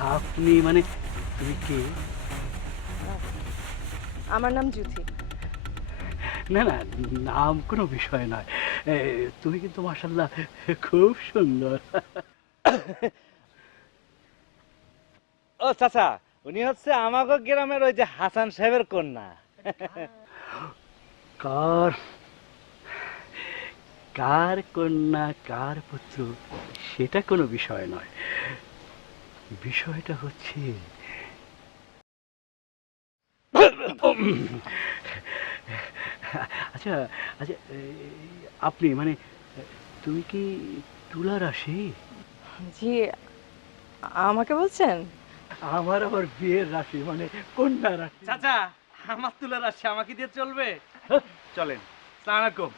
আপনি মানে তুমি কে? আমার নাম জুথি। না না, নাম কোনো বিষয় নয়। এ, তুমি কিন্তু মাশাল্লাহ খুব সুন্দর। ও চাচা, উনি হচ্ছে আমাগো গ্রামের ওই যে হাসান সাহেবের কন্যা। কার কার কন্যা কার পুত্র সেটা কোনো বিষয় নয়, বিষয়টা হচ্ছে আচ্ছা আচ্ছা, আপনি মানে তুমি কি তুলা রাশি? জি, আমাকে বলছেন? আমার আবার বিয়ের রাশি মানে কন্যা রাশি। চাচা, আমার তুলা রাশি আমাকে দিয়ে চলবে? চলেন। আসসালামু আলাইকুম।